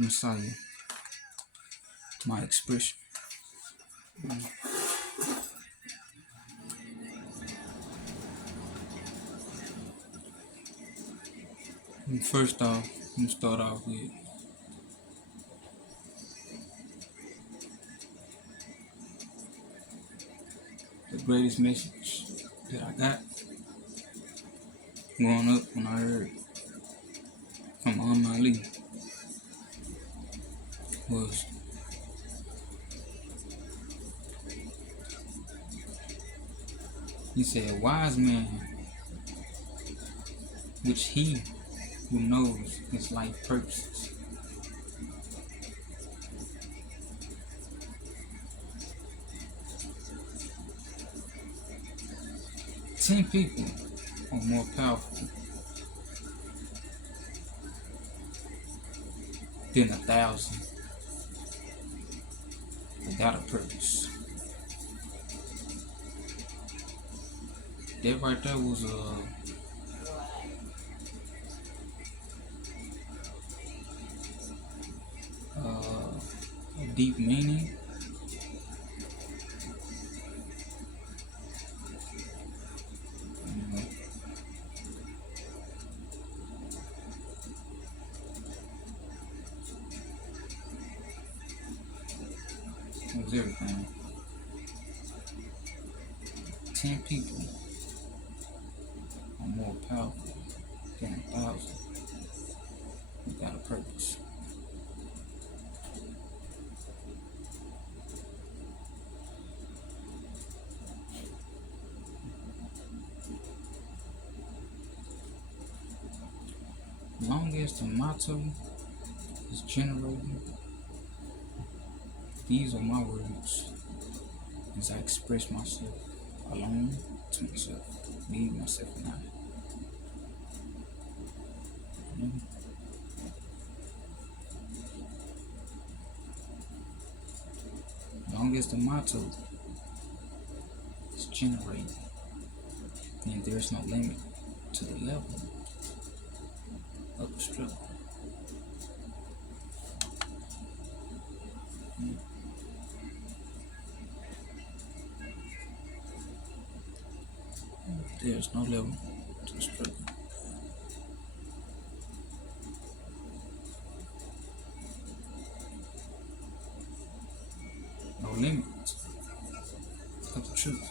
Messiah, my expression. And first off, I'm gonna start off with the greatest message that I got growing up when I heard from Ali was, he said, "A wise man, which he who knows his life purposes." 10 people are more powerful than 1,000 without a purpose. That right there was a deep meaning. It was everything. 10 people are more powerful than 1,000 without a purpose. Long as the motto is generating, these are my words as I express myself alone to myself, me, myself, and I. Long as the motto is generating, then there's no limit to the level of the struggle. There's no level to the struggle. No limit of the truth.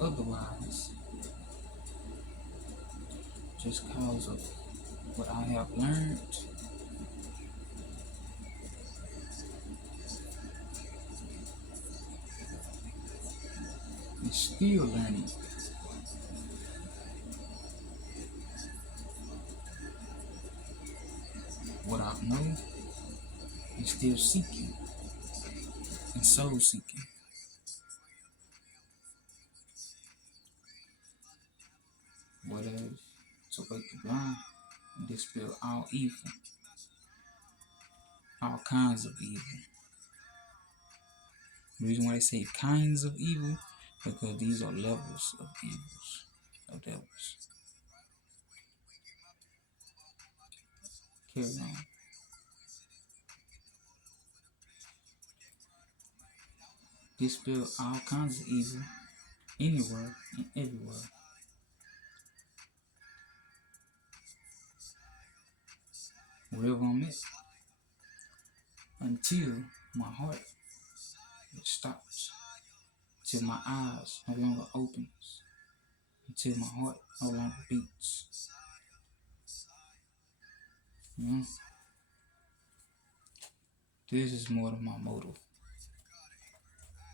Otherwise, just cause of what I have learned, and still learning, what I know, and still seeking and soul seeking. What is to wake the blind and dispel all evil, all kinds of evil. The reason why they say kinds of evil, because these are levels of evils, of devils. Carry on. Dispel all kinds of evil, anywhere and everywhere. Wherever I'm at, until my heart stops, till my eyes no longer opens, until my heart no longer beats. This is more than my motive.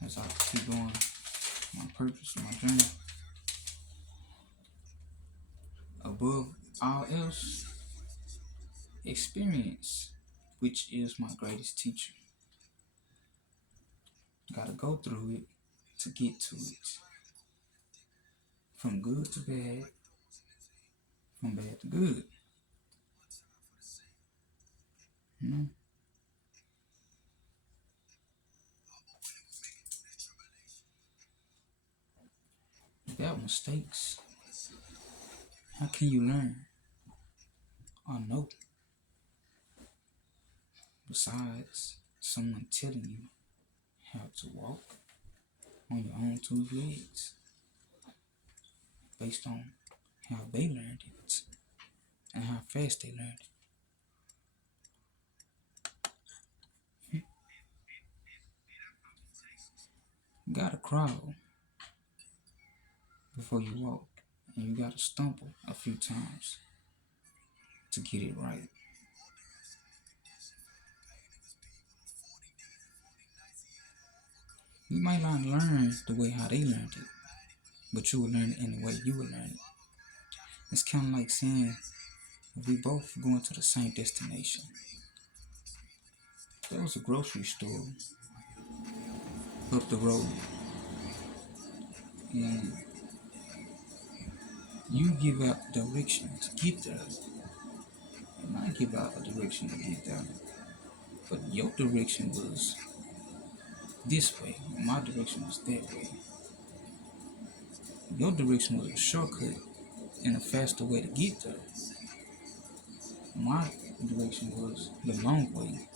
As I keep going, my purpose, my journey. Above all else, experience, which is my greatest teacher. Gotta go through it to get to it. From good to bad, from bad to good. mistakes, how can you learn or know besides someone telling you how to walk on your own two legs based on how they learned it and how fast they learned it? You gotta crawl before you walk, and you gotta stumble a few times to get it right. You might not learn the way how they learned it, but you will learn it in the way you will learn it. It's kind of like saying if we both going to the same destination. There was a grocery store up the road, and you give out direction to get there, and I give out a direction to get there. But your direction was this way, and my direction was that way. Your direction was a shortcut and a faster way to get there. My direction was the long way.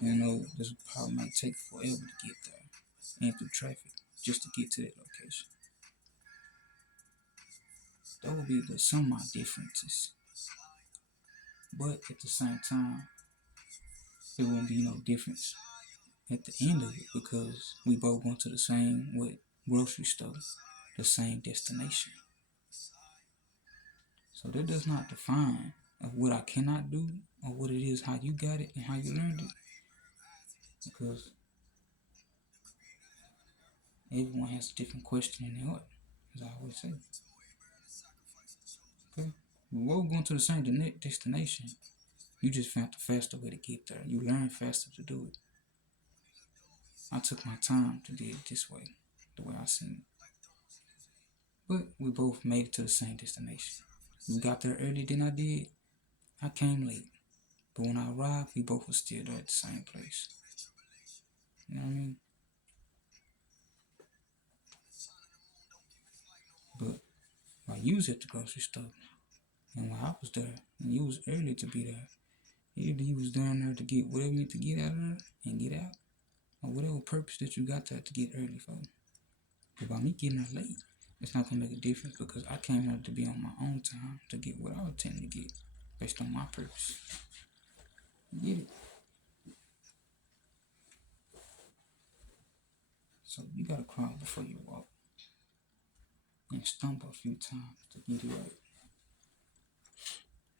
You know, this probably might take forever to get there, and through traffic, just to get to that location. That would be the some of my differences. But at the same time, there wouldn't be no difference at the end of it because we both went to the same grocery store, the same destination. So that does not define of what I cannot do or what it is, how you got it and how you learned it. Because everyone has a different question in their heart, as I always say. Okay? We were going to the same destination. You just found the faster way to get there. You learned faster to do it. I took my time to do it this way, the way I seen it. But we both made it to the same destination. You got there earlier than I did. I came late. But when I arrived, we both were still there at the same place. You know what I mean? But while you was at the grocery store, and while I was there, and you was early to be there, either you was down there to get whatever you need to get out of there and get out, or whatever purpose that you got there to get early for. But by me getting there late, it's not gonna make a difference because I came here to be on my own time to get what I was intending to get based on my purpose. You get it? So you gotta crawl before you walk and stumble a few times to get it right.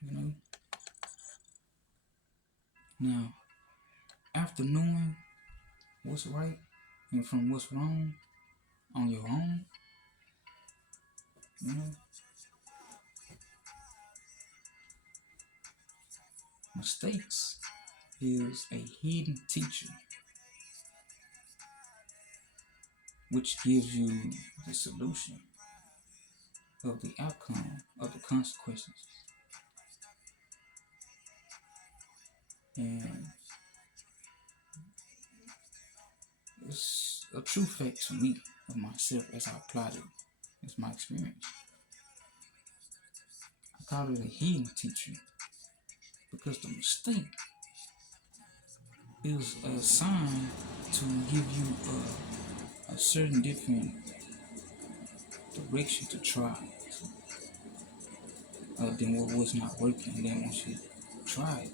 You know? Now, after knowing what's right and from what's wrong on your own, you know, mistakes is a hidden teacher which gives you the solution of the outcome of the consequences. And it's a true fact to me of myself as I applied it. It's my experience. I call it a hidden teacher because the mistake is a sign to give you a certain different direction to try than what was not working. And then once you try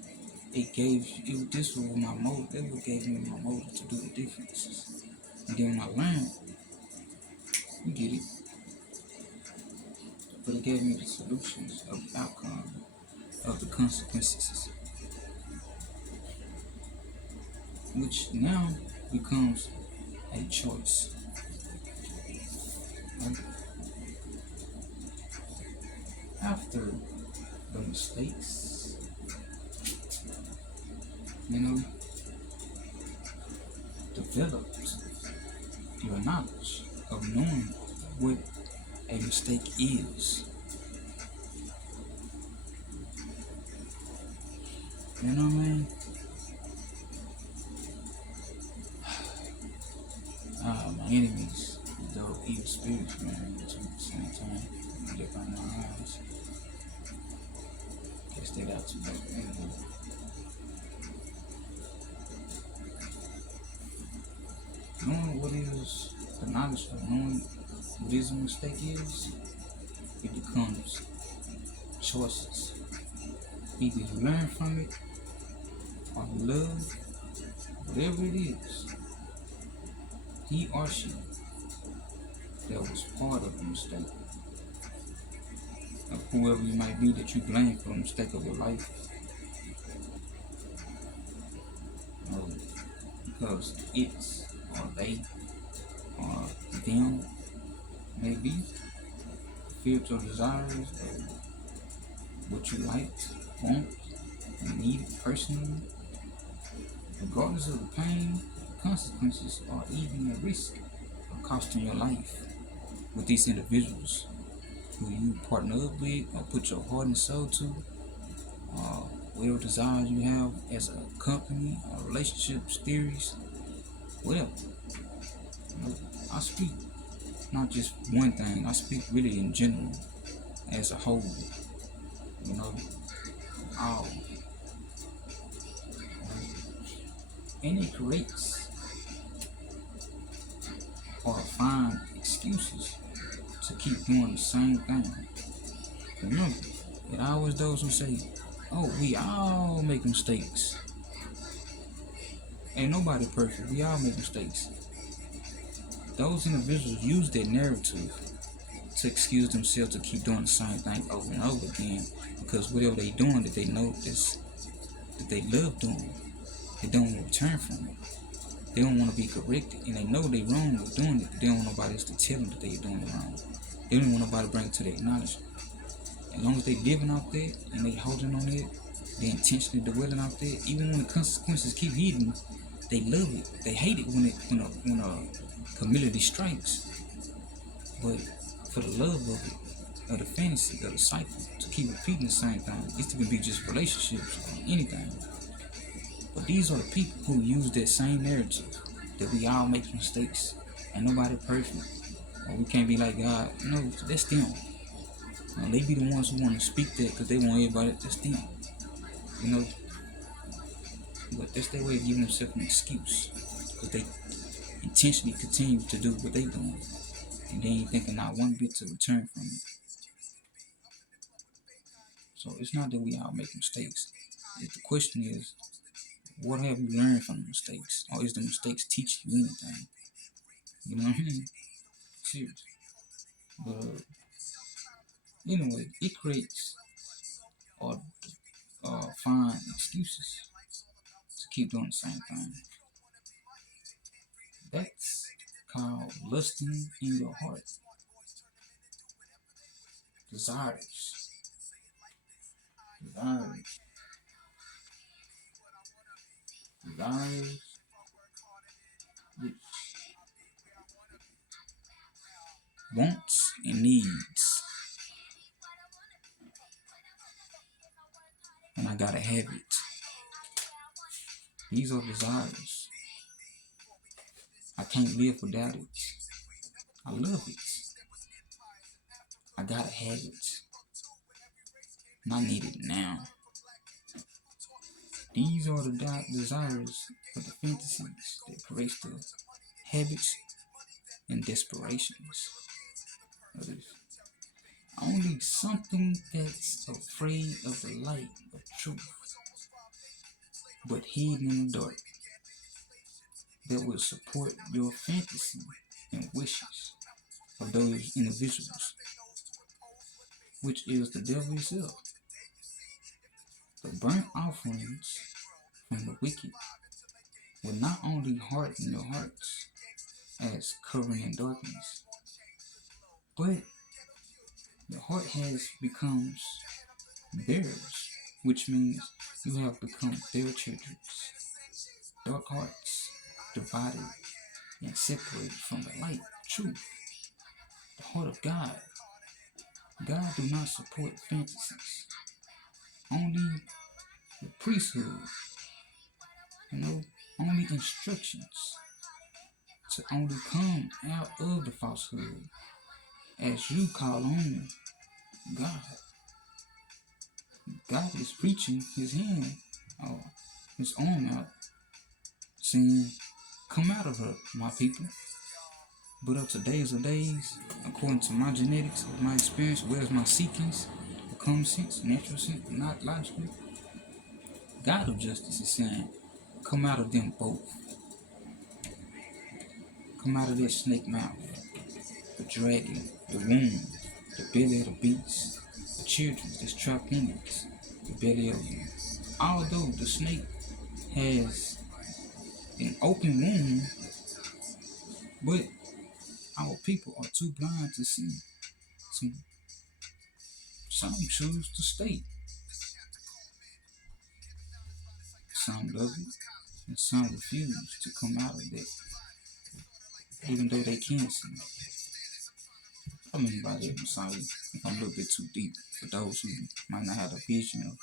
it gave you, this was my motive. That what gave me my motive to do the differences. And then when I learned, you get it. But it gave me the solutions of the outcome of the consequences, which now becomes a choice. Right? After the mistakes, you know, developed your knowledge of knowing what a mistake is. You know what I mean? My enemies, those evil spirits, man, that out to you. Knowing what is the knowledge of knowing what is a mistake is, it becomes choices. Either you learn from it or you love, whatever it is, he or she that was part of the mistake. Of whoever you might be that you blame for the mistake of your life. Because it's or they or them may be fulfilled your desires of what you liked, want, and needed personally, regardless of the pain, consequences, or even the risk of costing your life with these individuals who you partner up with or put your heart and soul to, or whatever desires you have as a company, or relationships, theories, whatever. I speak not just one thing, I speak really in general, as a whole, all. And it creates or find excuses to keep doing the same thing. Remember, there are always those who say, oh, we all make mistakes. Ain't nobody perfect, we all make mistakes. Those individuals use that narrative to excuse themselves to keep doing the same thing over and over again, because whatever they doing that they know is that they love doing, they don't want to return from it. They don't want to be corrected, and they know they wrong with doing it, but they don't want nobody else to tell them that they're doing it wrong. They don't want nobody to bring it to their acknowledgement. As long as they living off that and they holding on it, they intentionally dwelling off that, even when the consequences keep hitting, they love it. They hate it when a calamity strikes. But for the love of it, of the fantasy, of the cycle, to keep repeating the same thing, it can be just relationships or anything. But these are the people who use that same narrative, that we all make mistakes, ain't nobody perfect, or we can't be like God. No, that's them. They be the ones who want to speak that because they want everybody, that's them. But that's their way of giving themselves an excuse, because they intentionally continue to do what they doing, and they ain't thinking not one bit to return from it. So it's not that we all make mistakes. The question is, what have you learned from the mistakes? Or is the mistakes teaching you anything? You know what I mean? Serious. But anyway, it creates or find excuses to keep doing the same thing. That's called lusting in your heart. Desires. Which wants and needs. And I gotta have it. These are desires. I can't live without it. I love it. I gotta have it. And I need it now. These are the desires of the fantasies that creates the habits and desperations. Only something that's afraid of the light of truth, but hidden in the dark, that will support your fantasy and wishes of those individuals, which is the devil himself. The burnt offerings from the wicked will not only harden your hearts as covering in darkness, but the heart has becomes theirs, which means you have become their children. Dark hearts, divided and separated from the light, truth, the heart of God. God do not support fantasies. Only the priesthood, only instructions to only come out of the falsehood as you call on God. God is reaching his hand, or his arm out, saying, come out of her, my people. But up to days of days, according to my genetics, of my experience, where's my seekings, the common sense, natural sense, not logically, God of justice is saying, come out of them both. Come out of that snake mouth, the dragon, the womb, the belly of the beast, the children that's trapped in it, the belly of you. Although the snake has an open womb, but our people are too blind to see. Some choose to stay. Some love it, and some refuse to come out of that, even though they can see it. I mean by that, I'm sorry if I'm a little bit too deep for those who might not have a vision of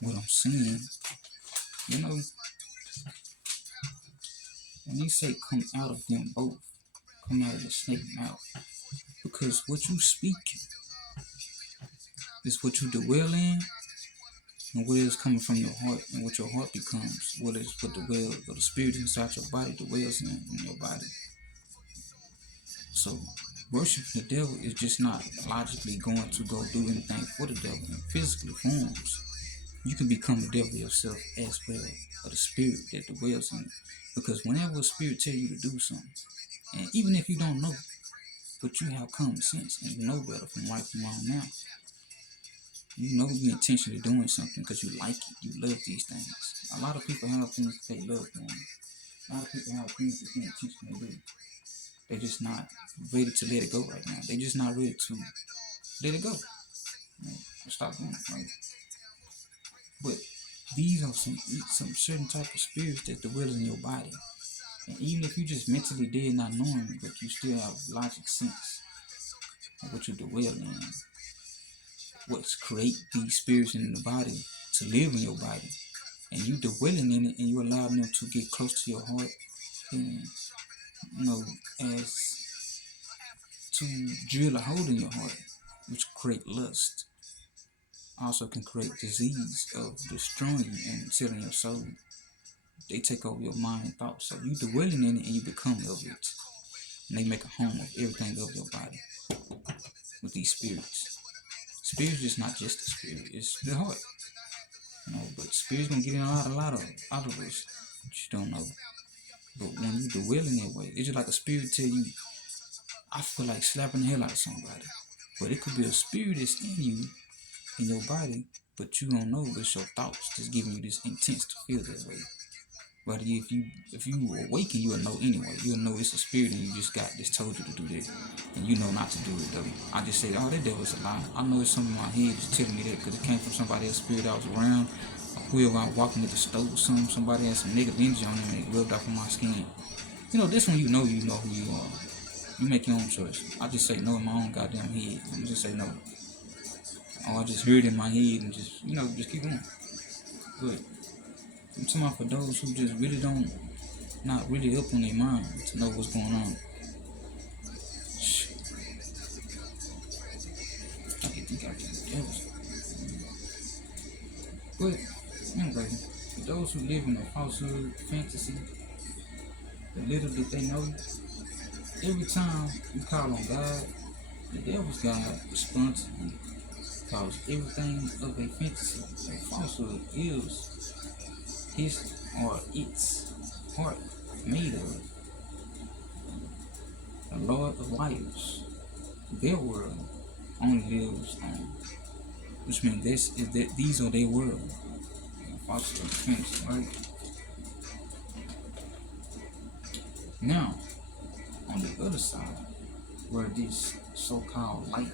what I'm saying. You know, when they say come out of them both, come out of the snake mouth, because what you speak is what you dwell in, and what is coming from your heart, and what your heart becomes, what the well or the spirit inside your body dwells in your body. So worshiping the devil is just not logically going to go do anything for the devil in physical forms. You can become the devil yourself as well, or the spirit that dwells in it. Because whenever a spirit tells you to do something, and even if you don't know, but you have common sense and you know better from right from wrong now, you know the intention of doing something because you like it, you love these things. A lot of people have things that they love doing. A lot of people have things that they intentionally do. They're just not ready to let it go right now. They're just not ready to let it go. Stop doing it, right? But these are some certain type of spirits that dwell in your body. And even if you just mentally dead not knowing, but you still have logic sense of what you dwell in, what's create these spirits in the body to live in your body, and you dwelling in it, and you allow them to get close to your heart, and as to drill a hole in your heart, which create lust, also can create disease of destroying you and selling your soul. They take over your mind and thoughts, so you dwelling in it and you become of it, and they make a home of everything of your body with these spirits. Spirits is not just the spirit, it's the heart. But spirits gonna get in a lot of us that you don't know. But when you dwell in that way, it's just like a spirit tell you, I feel like slapping the hell out of somebody. But it could be a spirit that's in you, in your body, but you don't know it's your thoughts just giving you this intense to feel that way. But if you awaken, you'll know anyway. You'll know it's a spirit and you just told you to do that. And you know not to do it though. I just say, oh, that devil's a lie. I know it's something in my head just telling me that because it came from somebody else's spirit I was around. Whoever I was walking at the store or something, somebody had some negative energy on them and it rubbed off on my skin. This one you know who you are. You make your own choice. I just say no in my own goddamn head. I just say no. Or I just heard it in my head and just keep going. But I'm talking about for those who just really not really up on their mind to know what's going on. Shit. I get the goddamn devils. But anyway, for those who live in a falsehood, fantasy, the little that they know, every time you call on God, the devil's God responds to you. Because everything of a fantasy, a falsehood, is his or its heart made of. The Lord of liars, their world only lives on, which means these are their world. Falsehood, fantasy, right? Now, on the other side, where this so-called light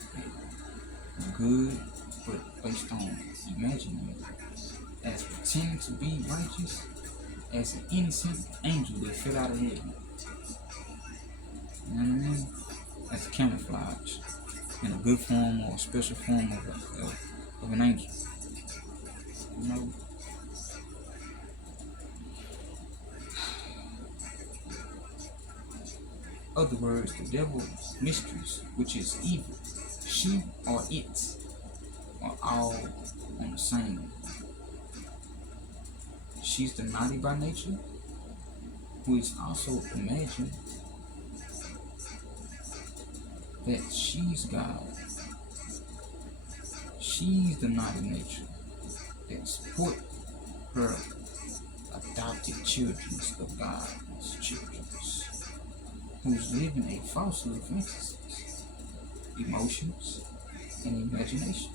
is good, but based on imagining it, as pretending to be righteous, as an innocent angel that fell out of heaven. You know what I mean? As a camouflage, in a good form or a special form of an angel. Other words, the devil's mysteries, which is evil, she or it, are all on the same. She's the naughty by nature, who is also imagined that she's God. She's the naughty nature that support her adopted children of God's children, who's living a falsehood of fantasies, emotions, and imagination.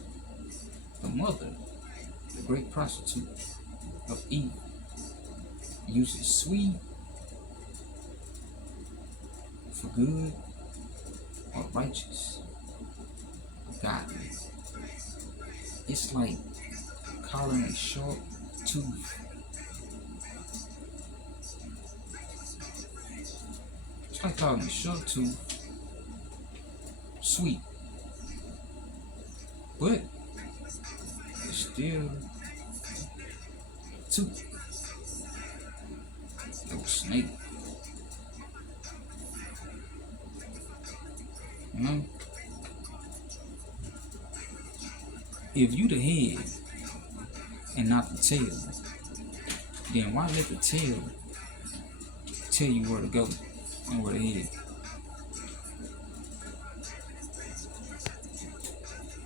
The mother, the great prostitute of Eve, uses sweet for good or righteous or godly. It's like calling a sharp tooth. It's like calling a sharp tooth sweet, but it's still a tooth. It was snake. You know? If you the head and not the tail, then why let the tail tell you where to go and where to head?